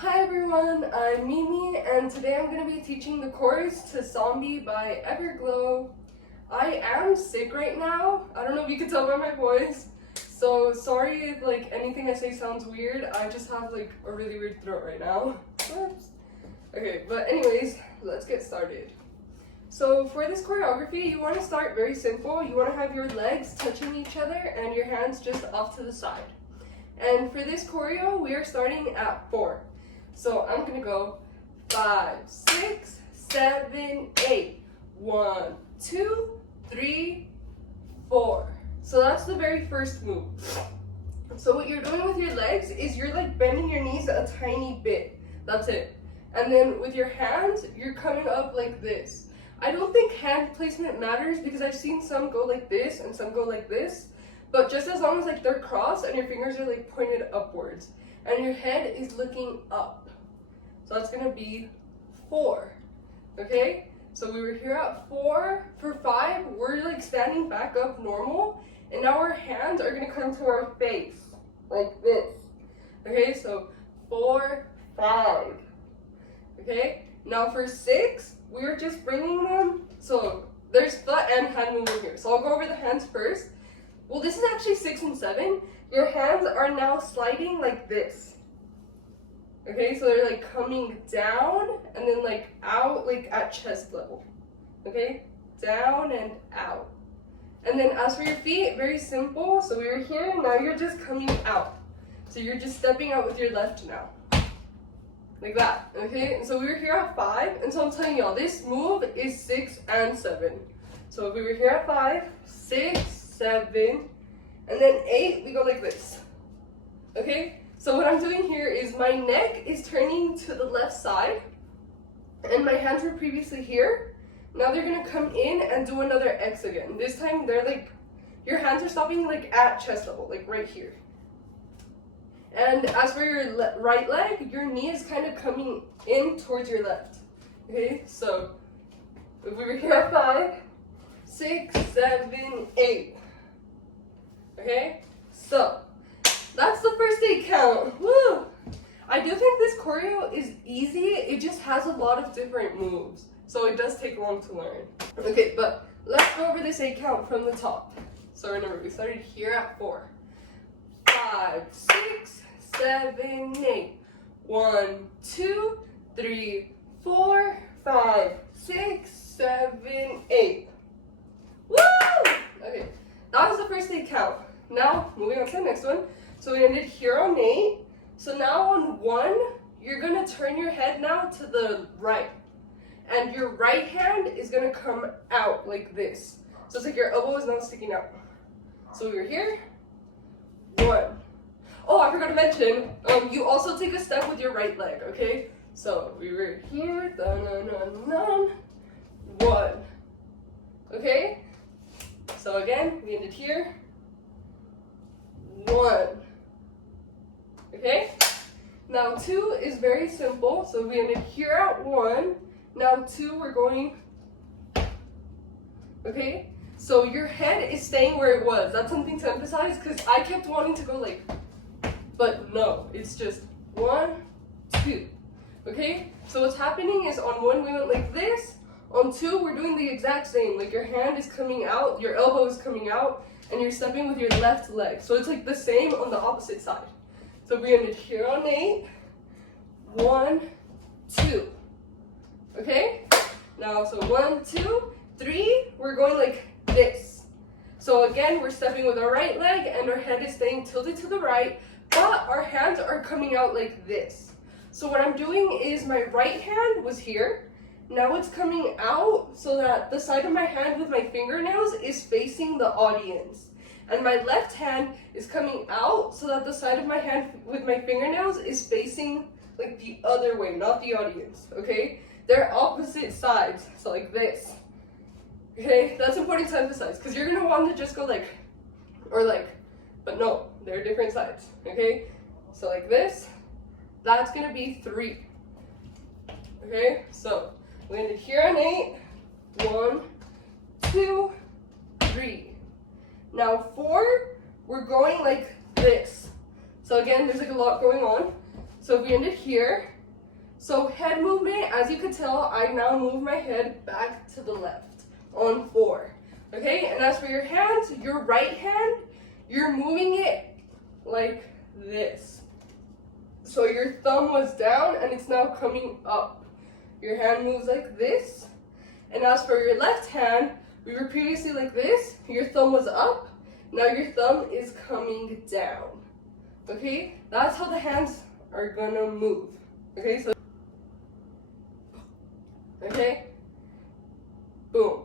Hi everyone, I'm Mimi, and today I'm going to be teaching the chorus to Zombie by Everglow. I am sick right now. I don't know if you can tell by my voice, so sorry if anything I say sounds weird. I just have a really weird throat right now. Oops. Okay, but anyways, let's get started. So for this choreography, you want to start very simple. You want to have your legs touching each other and your hands just off to the side. And for this choreo, we are starting at 4. So I'm gonna go 5, 6, 7, 8. 1, 2, 3, 4. So that's the very first move. So what you're doing with your legs is you're bending your knees a tiny bit. That's it. And then with your hands, you're coming up like this. I don't think hand placement matters because I've seen some go like this and some go like this. But just as long as they're crossed and your fingers are pointed upwards and your head is looking up. So that's gonna be 4. Okay? So we were here at 4. For 5, we're standing back up normal, and now our hands are gonna come to our face like this. Okay, so 4, 5. Okay? Now for 6, we're just bringing them, so there's foot and hand movement here. So I'll go over the hands first. Well, this is actually 6 and 7. Your hands are now sliding like this. Okay, so they're coming down and then out at chest level. Okay, down and out. And then as for your feet, very simple. So we were here, now you're just coming out. So you're just stepping out with your left now. Like that, okay? And so we were here at 5, and so I'm telling y'all, this move is 6 and 7. So if we were here at 5, 6, 7, and then 8, we go like this. Okay? So what I'm doing here is my neck is turning to the left side, and my hands were previously here. Now they're gonna come in and do another X again. This time they're your hands are stopping at chest level, right here. And as for your right leg, your knee is kind of coming in towards your left. Okay, so if we were here at 5, 6, 7, 8. Okay, so that's the first 8 count. Woo! I do think this choreo is easy. It just has a lot of different moves, so it does take long to learn. Okay, but let's go over this 8 count from the top. So remember, we started here at 4. 5, 6, 7, 8. 1, 2, 3, 4, 5, 6, 7, 8. Woo! Okay, that was the first 8 count. Now, moving on to the next one. So we ended here on 8. So now on 1, you're gonna turn your head now to the right. And your right hand is gonna come out like this. So it's your elbow is now sticking out. So we were here, 1. Oh, I forgot to mention, you also take a step with your right leg, okay? So we were here, 1. Okay? So again, we ended here, 1. Okay? Now 2 is very simple. So we ended here at 1. Now 2, we're going. Okay? So your head is staying where it was. That's something to emphasize because I kept wanting to go but no, it's just 1, 2. Okay? So what's happening is on 1 we went like this. On 2 we're doing the exact same. Your hand is coming out, your elbow is coming out, and you're stepping with your left leg. So it's the same on the opposite side. So we ended here on 8. 1, 2. Okay? Now, so 1, 2, 3, we're going like this. So again, we're stepping with our right leg and our head is staying tilted to the right, but our hands are coming out like this. So what I'm doing is my right hand was here. Now it's coming out so that the side of my hand with my fingernails is facing the audience. And my left hand is coming out so that the side of my hand with my fingernails is facing the other way, not the audience, okay? They're opposite sides, so like this. Okay, that's important to emphasize because you're gonna want to just go but no, they're different sides, okay? So like this, that's gonna be 3. Okay, so we ended here on 8. 1, 2, 3. Now 4, we're going like this. So again, there's a lot going on. So we ended here. So head movement, as you can tell, I now move my head back to the left on 4. Okay, and as for your hands, your right hand, you're moving it like this. So your thumb was down and it's now coming up. Your hand moves like this. And as for your left hand, we were previously like this. Your thumb was up. Now your thumb is coming down. Okay, that's how the hands are gonna move. Okay, so okay, boom,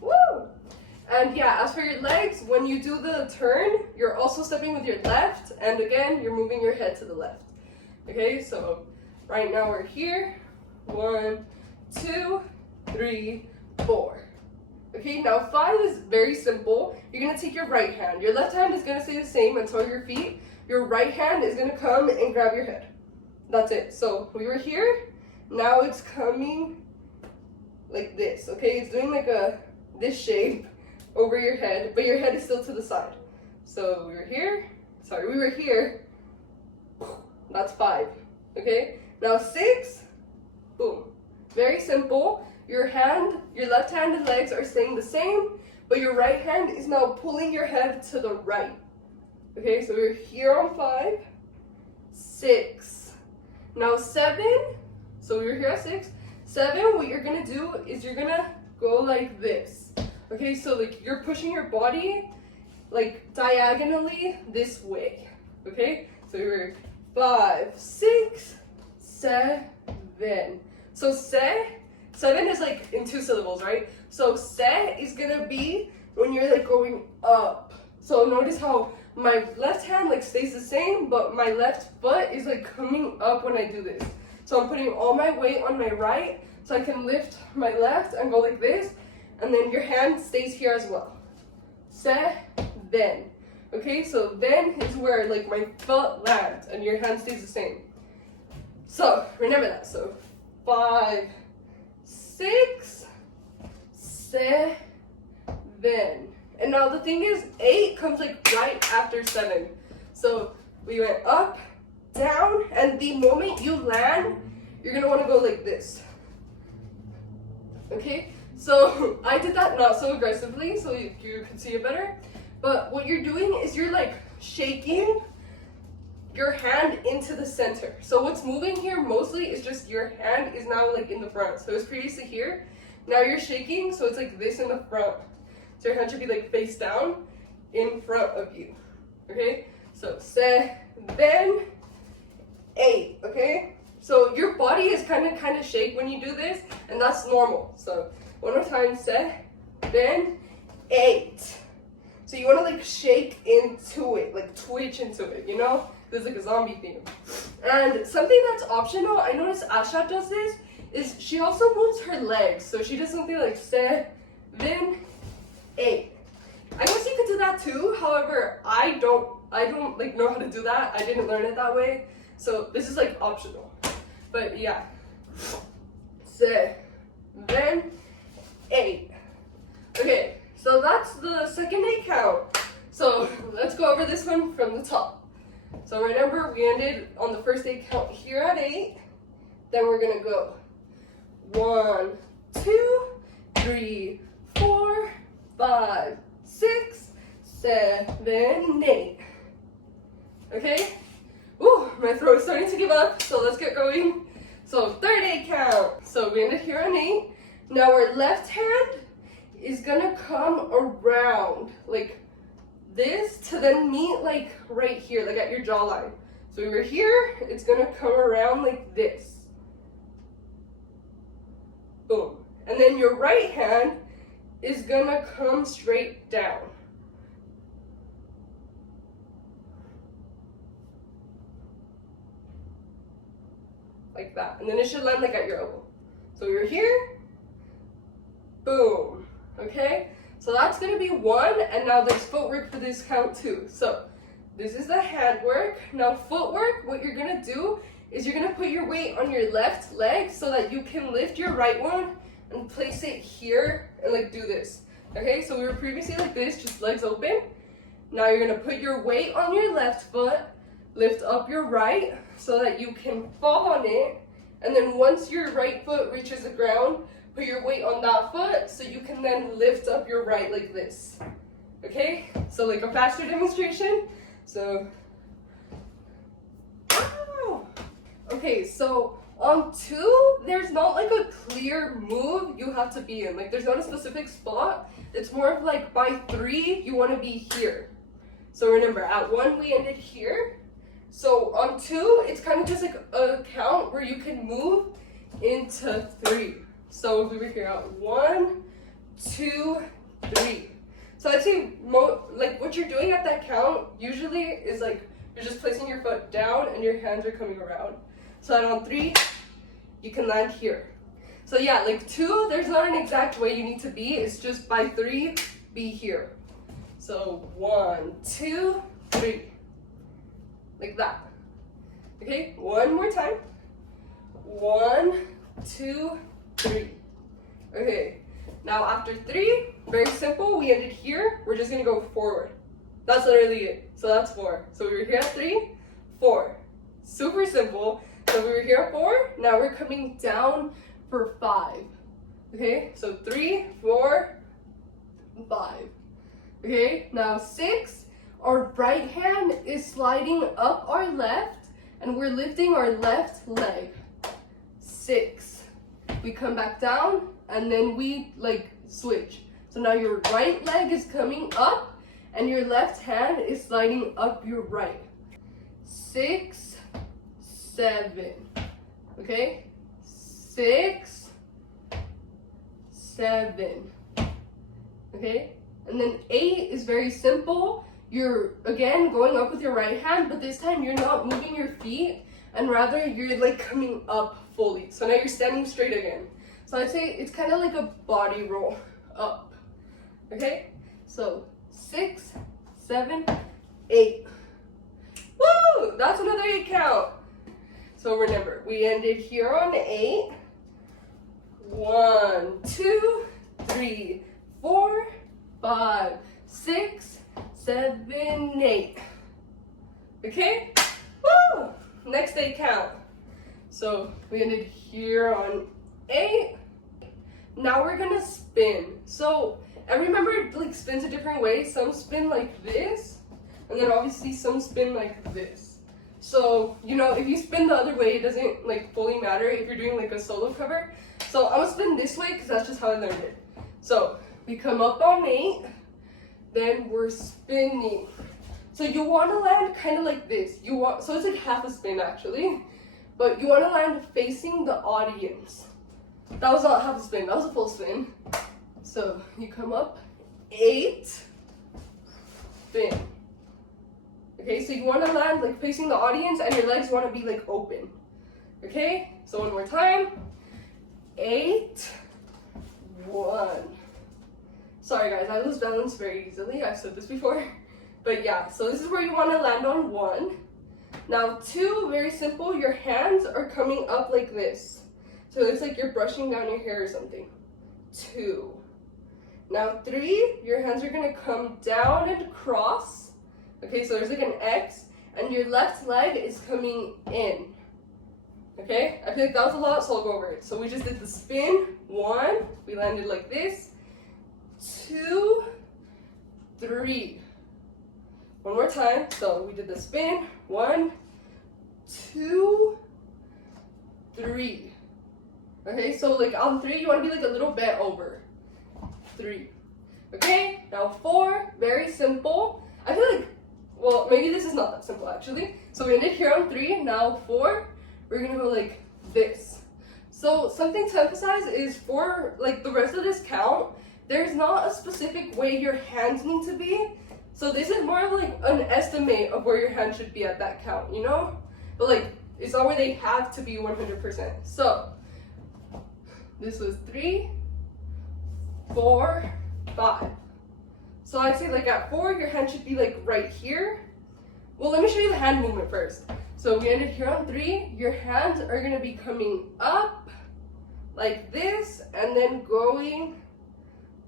woo. And yeah, as for your legs, when you do the turn, you're also stepping with your left, and again, you're moving your head to the left. Okay, so right now we're here. 1, 2, 3, 4. Okay, now 5 is very simple. You're gonna take your right hand. Your left hand is gonna stay the same until your feet. Your right hand is gonna come and grab your head. That's it. So we were here, now it's coming like this, okay? It's doing like this shape over your head, but your head is still to the side. So we were here, that's 5, okay? Now 6, boom. Very simple. Your left hand and legs are staying the same, but your right hand is now pulling your head to the right. Okay, so we're here on 5, 6. Now 7, so we were here at 6. 7, what you're gonna do is you're gonna go like this. Okay, so like you're pushing your body like diagonally this way. Okay, so we're 5, 6, 7. So 7 is like in 2 syllables, right? So se is gonna be when you're like going up. So notice how my left hand like stays the same, but my left foot is like coming up when I do this. So I'm putting all my weight on my right, so I can lift my left and go like this, and then your hand stays here as well. Se, then. Okay, so then is where like my foot lands, and your hand stays the same. So remember that. So 5, 6, 7. And now the thing is, 8 comes like right after 7. So we went up, down, and the moment you land, you're gonna wanna go like this. Okay, so I did that not so aggressively, so you can see it better. But what you're doing is you're like shaking your hand into the center. So what's moving here mostly is just your hand is now like in the front. So it's previously here. Now you're shaking, so it's like this in the front. So your hand should be like face down in front of you. Okay? So 7, 8. Okay? So your body is kind of shake when you do this, and that's normal. So one more time, 7, 8. So you want to like shake into it, like twitch into it, you know? There's like a zombie theme. And something that's optional, I noticed Asha does this, is she also moves her legs. So she does something like 7, 8. I guess you could do that too. However, I don't like know how to do that. I didn't learn it that way. So this is like optional. But yeah. 7, 8. Okay, so that's the second 8 count. So let's go over this one from the top. So remember, we ended on the first 8 count here at 8. Then we're gonna go 1, 2, 3, 4, 5, 6, 7, 8. Okay? Ooh, my throat is starting to give up, so let's get going. So third 8 count. So we ended here on 8. Now our left hand is gonna come around like this to then meet like right here, like at your jawline. So we were here, it's gonna come around like this. Boom. And then your right hand is gonna come straight down. Like that. And then it should land like at your elbow. So you're here, boom. Okay? So that's gonna be 1, and now there's footwork for this count too. So this is the handwork. Now footwork, what you're gonna do is you're gonna put your weight on your left leg so that you can lift your right one and place it here and like do this. Okay, so we were previously like this, just legs open. Now you're gonna put your weight on your left foot, lift up your right so that you can fall on it. And then once your right foot reaches the ground, put your weight on that foot so you can then lift up your right like this. Okay? So like a faster demonstration. So, ow! Okay, so on 2, there's not like a clear move you have to be in. Like there's not a specific spot. It's more of like by 3, you want to be here. So remember, at 1, we ended here. So on 2, it's kind of just like a count where you can move into 3. So if we were here at 1, 2, 3. So I'd say like what you're doing at that count usually is like you're just placing your foot down and your hands are coming around. So then on 3, you can land here. So yeah, like 2, there's not an exact way you need to be. It's just by 3, be here. So 1, 2, 3. Like that. Okay, one more time. 1, 2, 3. Okay, now after 3, very simple, we ended here. We're just gonna go forward. That's literally it. So that's 4. So we were here at 3, 4. Super simple. So we were here at 4, now we're coming down for 5. Okay, so 3, 4, 5. Okay, now 6, our right hand is sliding up our left and we're lifting our left leg. 6. We come back down and then we like switch. So now your right leg is coming up and your left hand is sliding up your right. 6, 7. Okay? 6, 7. Okay? And then 8 is very simple. You're again going up with your right hand, but this time you're not moving your feet and rather you're like coming up fully. So now you're standing straight again. So I'd say it's kind of like a body roll up. Okay? So 6, 7, 8. Woo! That's another 8 count. So remember, we ended here on 8. 1, 2, 3, 4, 5, 6, 7, 8. Okay? Woo! Next 8 count. So we ended here on 8. Now we're gonna spin. So I remember like spins a different way. Some spin like this, and then obviously some spin like this. So, you know, if you spin the other way, it doesn't like fully matter if you're doing like a solo cover. So I'm gonna spin this way because that's just how I learned it. So we come up on 8, then we're spinning. So you want to land kind of like this. So it's like half a spin actually, but you want to land facing the audience. That was not half a spin, that was a full spin. So you come up, 8, spin. Okay, so you want to land like facing the audience and your legs want to be like open. Okay, so one more time. 8, 1. Sorry guys, I lose balance very easily. I've said this before. But yeah, so this is where you want to land on 1. Now 2, very simple. Your hands are coming up like this. So it's like you're brushing down your hair or something. 2. Now 3, your hands are going to come down and cross. Okay, so there's like an X. And your left leg is coming in. Okay, I feel like that was a lot, so I'll go over it. So we just did the spin. 1, we landed like this. 2, 3. One more time. So we did the spin. 1, 2, 3. Okay, so like on 3, you want to be like a little bent over. 3. Okay, now 4, very simple. I feel like, well, maybe this is not that simple actually. So we ended here on 3, now 4, we're gonna go like this. So something to emphasize is for like the rest of this count, there's not a specific way your hands need to be. So this is more of like an estimate of where your hand should be at that count, you know? But like, it's not where they have to be 100%. So this was 3, 4, 5. So I'd say like at 4, your hand should be like right here. Well, let me show you the hand movement first. So we ended here on 3. Your hands are gonna be coming up like this and then going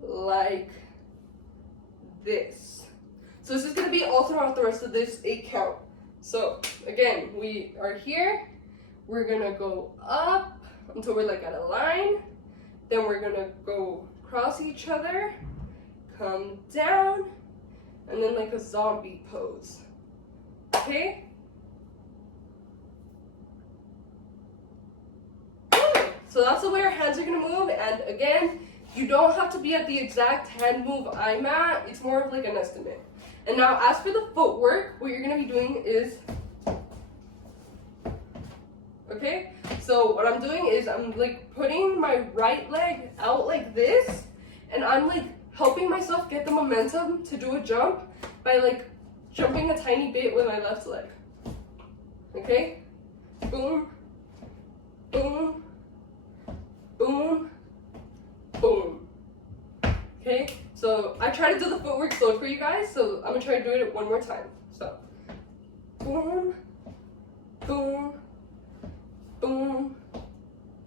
like this. So this is gonna be all throughout the rest of this 8 count. So again, we are here. We're gonna go up until we're like at a line. Then we're gonna go cross each other, come down, and then like a zombie pose. Okay? So that's the way our hands are gonna move. And again, you don't have to be at the exact hand move I'm at. It's more of like an estimate. And now as for the footwork, what you're gonna be doing is, okay? So what I'm doing is I'm like putting my right leg out like this, and I'm like helping myself get the momentum to do a jump by like jumping a tiny bit with my left leg. Okay? Boom, boom, boom, boom. Okay? So I try to do the footwork slow for you guys, so I'm gonna try to do it one more time. So, boom, boom, boom,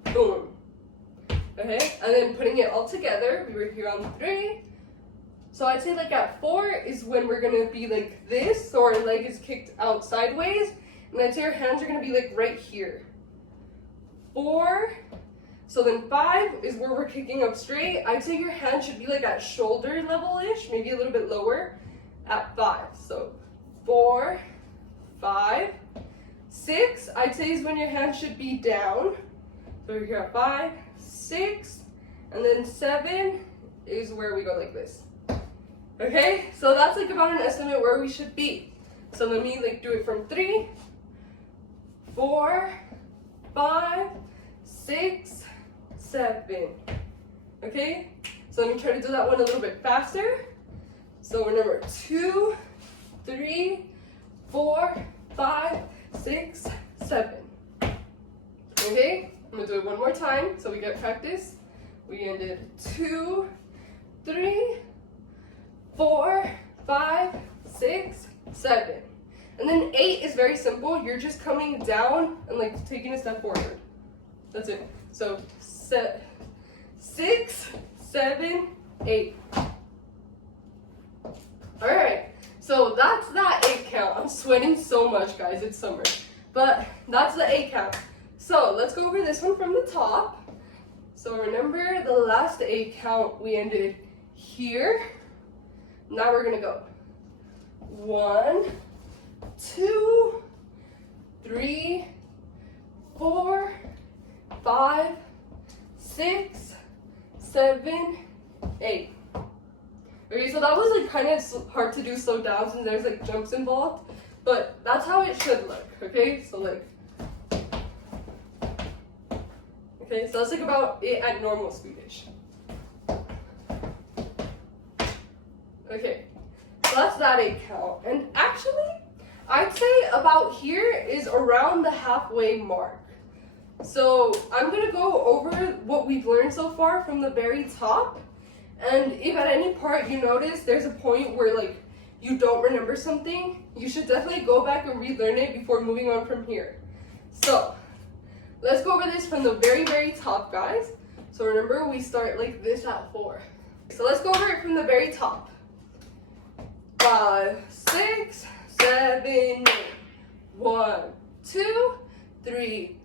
boom. Okay? And then putting it all together, we were here on 3. So I'd say like at 4 is when we're gonna be like this, so our leg is kicked out sideways, and I'd say our hands are gonna be like right here. 4. So then 5 is where we're kicking up straight. I'd say your hand should be like at shoulder level-ish, maybe a little bit lower at 5. So 4, 5, 6, I'd say is when your hand should be down. So we're here at 5, 6, and then 7 is where we go like this. Okay, so that's like about an estimate where we should be. So let me like do it from 3, 4, 5, 6, 7. Okay, so let me try to do that one a little bit faster. So remember, 2, 3, 4, 5, 6, 7. Okay, I'm gonna do it one more time so we get practice. We ended 2, 3, 4, 5, 6, 7. And then 8 is very simple. You're just coming down and like taking a step forward. That's it. So 6, 7, 8. All right. So that's that 8 count. I'm sweating so much, guys. It's summer. But that's the 8 count. So let's go over this one from the top. So remember the last 8 count, we ended here. Now we're gonna go 1, 2, 3, 4, 5, 6, 7, 8. Okay, so that was like kind of hard to do slow down since there's like jumps involved, but that's how it should look. Okay, so like, okay, so that's like about it at normal speedish. Okay, so that's that 8 count. And actually, I'd say about here is around the halfway mark. So I'm gonna go over what we've learned so far from the very top. And if at any part you notice there's a point where like you don't remember something, you should definitely go back and relearn it before moving on from here. So let's go over this from the very, very top, guys. So remember, we start like this at 4. So let's go over it from the very top. 5, 6, 7, 8. 1, 2, 3,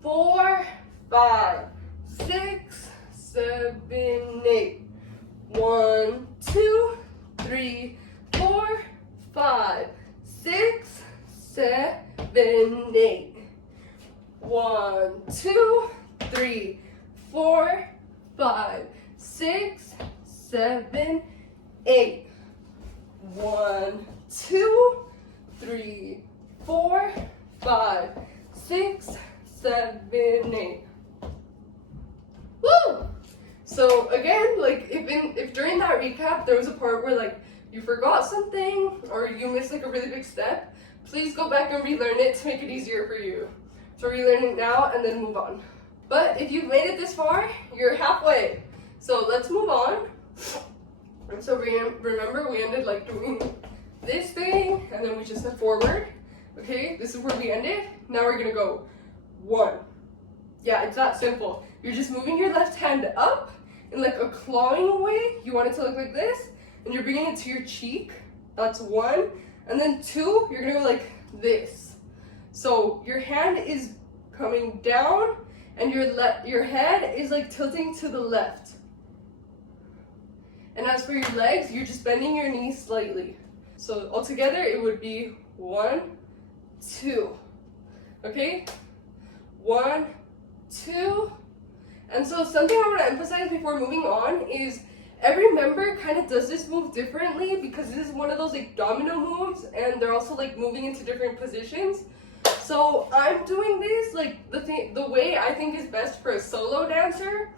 4, 5, 6, 7, 8. 1, 2, 3, 4, 5, 6, 7, 8. 1, 2, 3, 4, 5, 6, 7, 8. 1, 2, 3, 4, 5, 6, 7, 8. Woo! So again, like if during that recap there was a part where like you forgot something or you missed like a really big step, please go back and relearn it to make it easier for you. So relearn it now and then move on. But if you've made it this far, you're halfway. So let's move on. And so remember, we ended like doing this thing and then we just went forward. Okay, this is where we ended. Now we're gonna go 1. Yeah, it's that simple. You're just moving your left hand up in like a clawing way. You want it to look like this, and you're bringing it to your cheek. That's 1. And then 2, you're gonna go like this. So your hand is coming down and your head is like tilting to the left. And as for your legs, you're just bending your knees slightly. So altogether it would be 1, 2. Okay? 1, 2. And so something I want to emphasize before moving on is every member kind of does this move differently because this is one of those like domino moves and they're also like moving into different positions. So I'm doing this like the way I think is best for a solo dancer.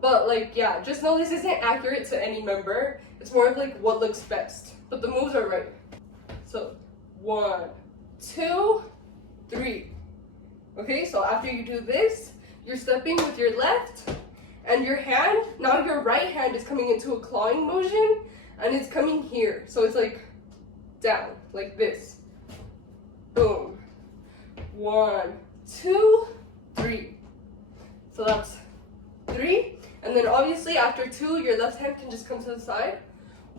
But like, yeah, just know this isn't accurate to any member. It's more of like what looks best. But the moves are right. So 1, 2, 3. Okay, so after you do this, you're stepping with your left and your hand, now your right hand is coming into a clawing motion and it's coming here. So it's like down, like this. Boom. 1, 2, 3. So that's 3. And then obviously after 2, your left hand can just come to the side.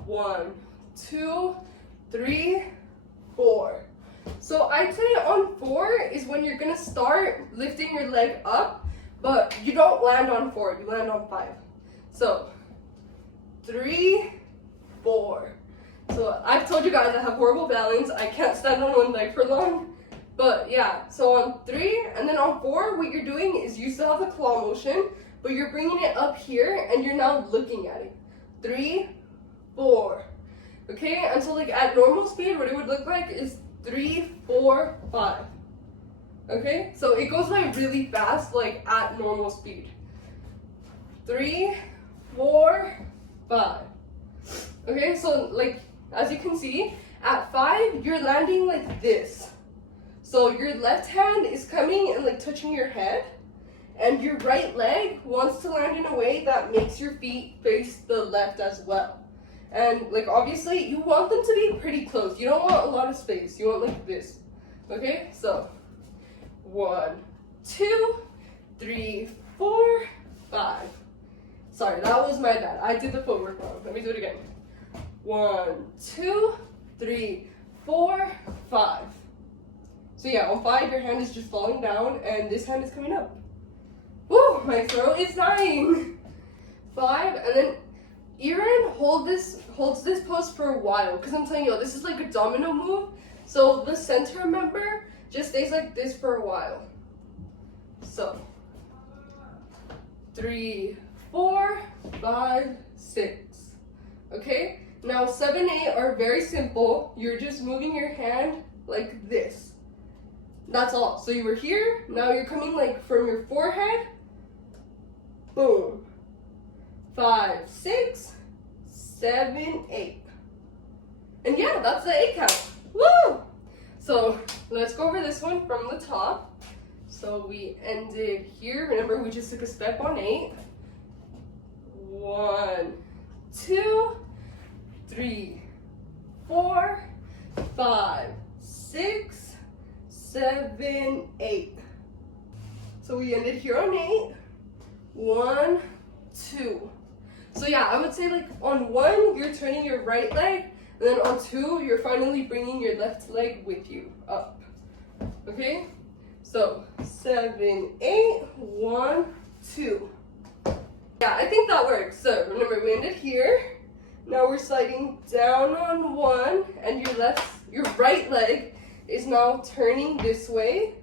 1, 2, 3, 4. So I'd say on 4 is when you're gonna start lifting your leg up, but you don't land on 4, you land on 5. So 3, 4. So I've told you guys I have horrible balance. I can't stand on one leg for long. But yeah, so on 3 and then on 4, what you're doing is you still have the claw motion, but you're bringing it up here and you're now looking at it. 3, 4. Okay, and so like at normal speed, what it would look like is 3, 4, 5. Okay, so it goes like really fast, like at normal speed. 3, 4, 5. Okay, so like as you can see, at 5, you're landing like this. So your left hand is coming and like touching your head, and your right leg wants to land in a way that makes your feet face the left as well. And like obviously you want them to be pretty close. You don't want a lot of space. You want like this. Okay, so 1, 2, 3, 4, 5. Sorry, that was my bad. I did the footwork wrong. Let me do it again. 1, 2, 3, 4, 5. So yeah, on 5, your hand is just falling down and this hand is coming up. Woo, my throat is dying. 5, and then Erin holds this pose for a while because I'm telling you, this is like a domino move. So the center member just stays like this for a while. So 3, 4, 5, 6. Okay, now 7, 8 are very simple. You're just moving your hand like this. That's all. So you were here, now you're coming like from your forehead. Boom. 5, 6, 7, 8. And yeah, that's the 8 count. Woo! So let's go over this one from the top. So we ended here. Remember, we just took a step on 8. 1, 2, 3, 4, 5, 6, 7, 8. So we ended here on 8. 1, 2. So yeah, I would say like on 1, you're turning your right leg, and then on 2, you're finally bringing your left leg with you up. Okay? So 7, 8, 1, 2. Yeah, I think that works. So remember, we ended here. Now we're sliding down on 1, and your right leg is now turning this way.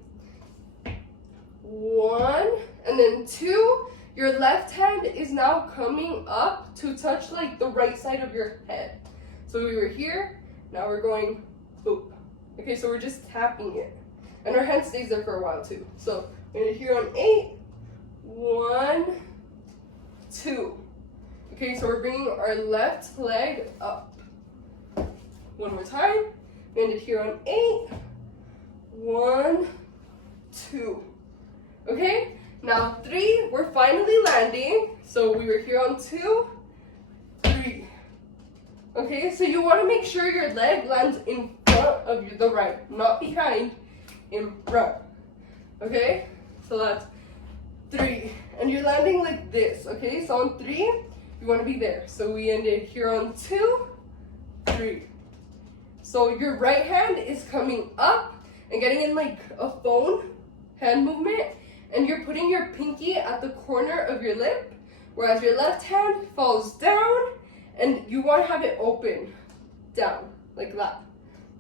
1, and then 2. Your left hand is now coming up to touch like the right side of your head. So we were here, now we're going boop. Okay, so we're just tapping it. And our hand stays there for a while too. So we're gonna here on 8, 1, 2. Okay, so we're bringing our left leg up. One more time. We ended here on 8, 1, 2. Okay? Now 3, we're finally landing. So we were here on 2, 3. Okay, so you want to make sure your leg lands in front of you, the right, not behind, in front. Okay, so that's 3. And you're landing like this, okay? So on 3, you want to be there. So we ended here on 2, 3. So your right hand is coming up and getting in like a phone hand movement, and you're putting your pinky at the corner of your lip, whereas your left hand falls down, and you want to have it open down like that.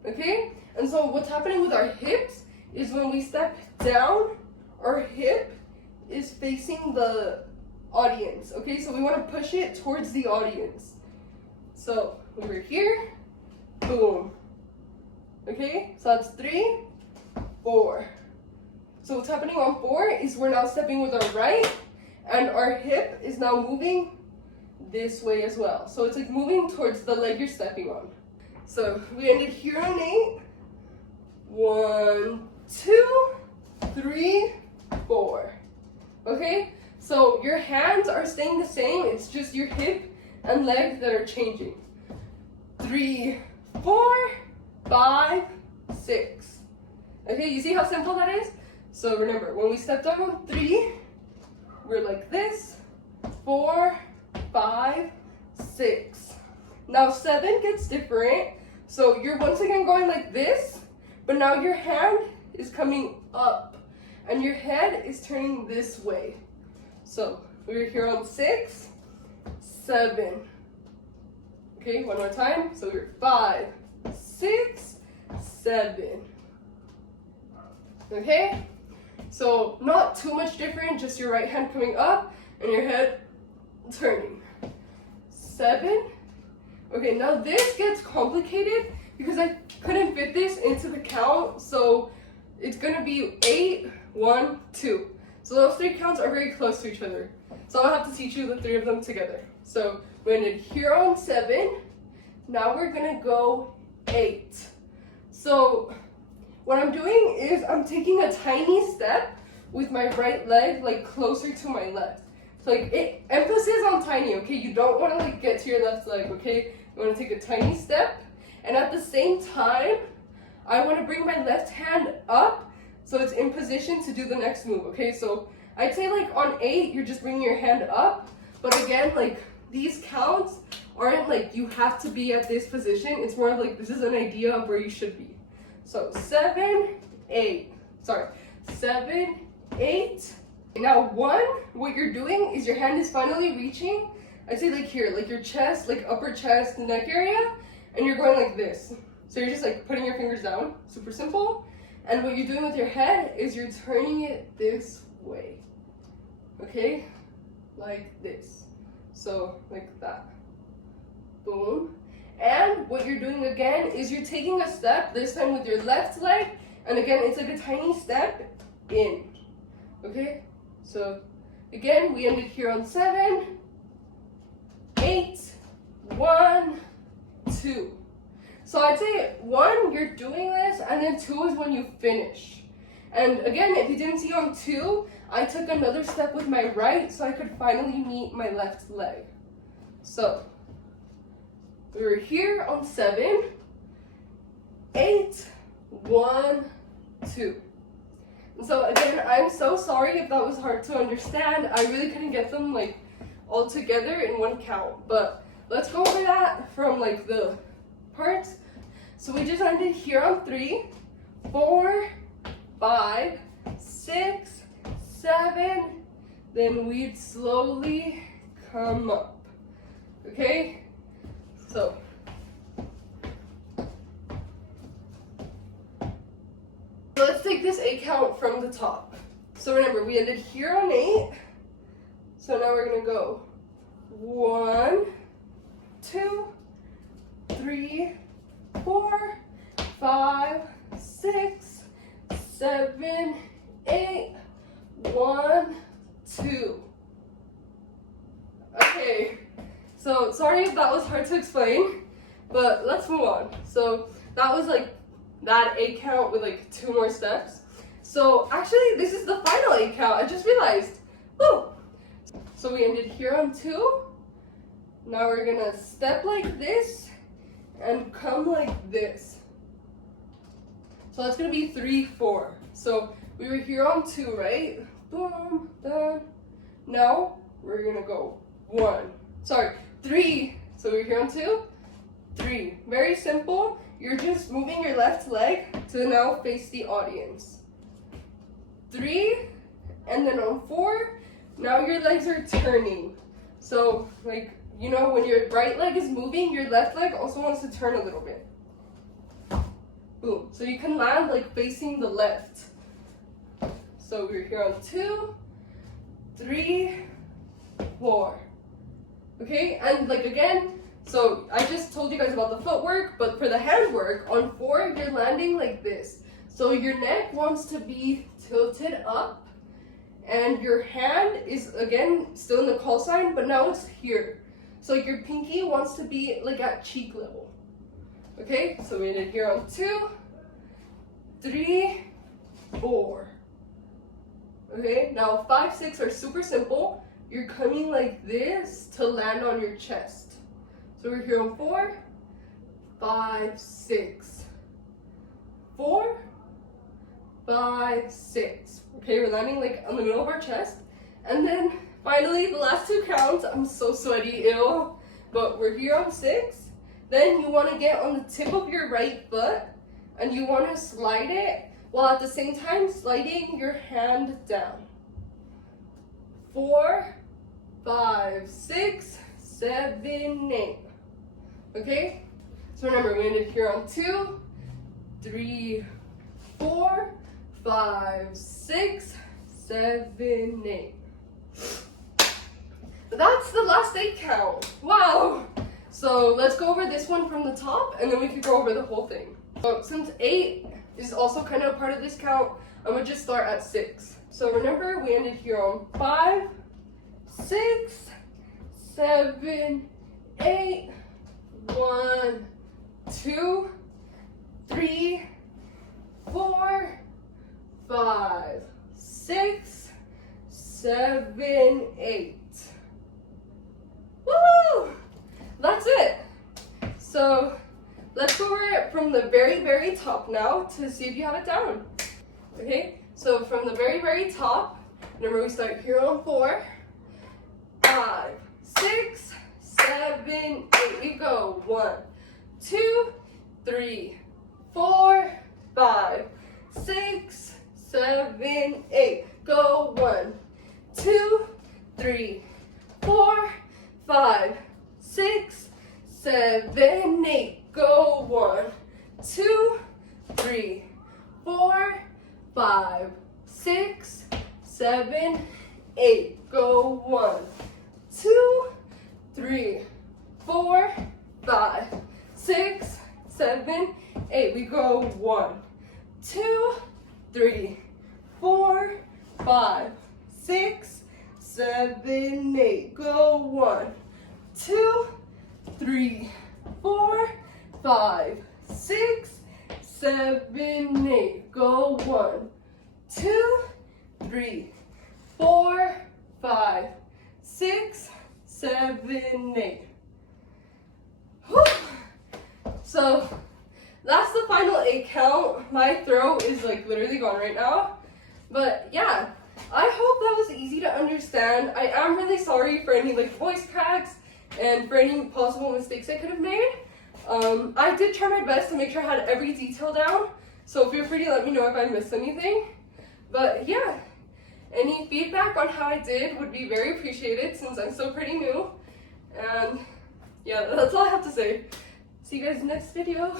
Okay? And so what's happening with our hips is when we step down, our hip is facing the audience. Okay? So we want to push it towards the audience. So we were here, boom. Okay? So that's 3, 4. So what's happening on 4 is we're now stepping with our right, and our hip is now moving this way as well. So it's like moving towards the leg you're stepping on. So we ended here on 8. 1, 2, 3, 4. Okay? So your hands are staying the same, it's just your hip and leg that are changing. 3, 4, 5, 6. Okay, you see how simple that is? So remember, when we step down on 3, we're like this. 4, 5, 6. Now 7 gets different. So you're once again going like this, but now your hand is coming up and your head is turning this way. So we're here on 6, 7. Okay, one more time. So we're 5, 6, 7. Okay? So not too much different, just your right hand coming up and your head turning. 7. Okay, now this gets complicated because I couldn't fit this into the count, so it's gonna be 8, 1, 2. So those 3 counts are very close to each other. So I'll have to teach you the 3 of them together. So we ended here on 7. Now we're gonna go 8. So what I'm doing is I'm taking a tiny step with my right leg like closer to my left. So like emphasis on tiny, okay? You don't want to like get to your left leg, okay? You want to take a tiny step, and at the same time, I want to bring my left hand up so it's in position to do the next move, okay? So I'd say like on 8, you're just bringing your hand up, but again, like these counts aren't like you have to be at this position. It's more of like this is an idea of where you should be. So 7, 8. Sorry, 7, 8. Now 1, what you're doing is your hand is finally reaching, I'd say like here, like your chest, like upper chest, neck area, and you're going like this. So you're just like putting your fingers down, super simple. And what you're doing with your head is you're turning it this way. Okay? Like this. So like that. Boom. And what you're doing again is you're taking a step, this time with your left leg, and again, it's like a tiny step in. Okay? So again, we ended here on 7, 8, 1, 2. So I'd say 1, you're doing this, and then 2 is when you finish. And again, if you didn't see on 2, I took another step with my right so I could finally meet my left leg. So we were here on 7, 8, 1, 2. And so again, I'm so sorry if that was hard to understand. I really couldn't get them like all together in one count. But let's go over that from like the parts. So we just ended here on 3, 4, 5, 6, 7. Then we'd slowly come up. Okay? So let's take this 8 count from the top. So remember, we ended here on 8. So now we're gonna go 1, 2, 3, 4, 5, 6, 7, 8, 1, 2. Okay, so sorry if that was hard to explain, but let's move on. So that was like that 8 count with like 2 more steps. So actually, this is the final 8 count. I just realized. Woo! So we ended here on 2. Now we're gonna step like this and come like this. So that's gonna be 3, 4. So we were here on 2, right? Boom, done. Now we're gonna go 1. Sorry, 3. So we're here on 2, 3. Very simple. you're just moving your left leg to now face the audience. 3, and then on 4, now your legs are turning. So like, you know, when your right leg is moving, your left leg also wants to turn a little bit. Boom. So you can land like facing the left. So we're here on 2, 3, 4. Okay, and like again, so I just told you guys about the footwork, but for the hand work, on 4, you're landing like this. So your neck wants to be tilted up, and your hand is again still in the call sign, but now it's here. So your pinky wants to be like at cheek level. Okay, so we did here on 2, 3, 4. Okay, now 5, 6 are super simple. You're coming like this to land on your chest. So we're here on 4, 5, 6. 4, 5, 6. Okay, we're landing like on the middle of our chest. And then finally, the last 2 counts. I'm so sweaty, ew. But we're here on 6. Then you want to get on the tip of your right foot and you want to slide it while at the same time sliding your hand down. 4, 5, 6, 7, 8. Okay? So remember, we ended here on 2, 3, 4, 5, 6, 7, 8. That's the last 8 count. Wow! So let's go over this one from the top and then we can go over the whole thing. So since 8 is also kind of a part of this count, I'm gonna just start at 6. So remember, we ended here on 5, 6, 7, 8, 1, 2, 3, 4, 5, 6, 7, 8. Woo! That's it. So let's go over it from the very, very top now to see if you have it down. Okay, so from the very, very top, remember we start here on 4, 5, 6, 7, 8. We go 1, 2, 3, 4, 5, 6, 7, 8. Go 1, 2, 3, 4, 5, 6, 7, 8. Go 1, 2, 3, 4, 5, 6, 7, 8. Go 1, 2, 3, 4, 5, 6, 7, 8. We go 1, 2, 3, 4, 5, 6, 7, 8. Go 1, 2, 3, 4, 5, 6, 7, 8. Go 1, 2, 3, 4, 5, 6, 7, 8. Whew. So that's the final 8 count. My throat is like literally gone right now. But yeah, I hope that was easy to understand. I am really sorry for any like voice cracks and for any possible mistakes I could have made. I did try my best to make sure I had every detail down. So feel free to let me know if I missed anything. But yeah, any feedback on how I did would be very appreciated since I'm still pretty new. And yeah, that's all I have to say. See you guys next video.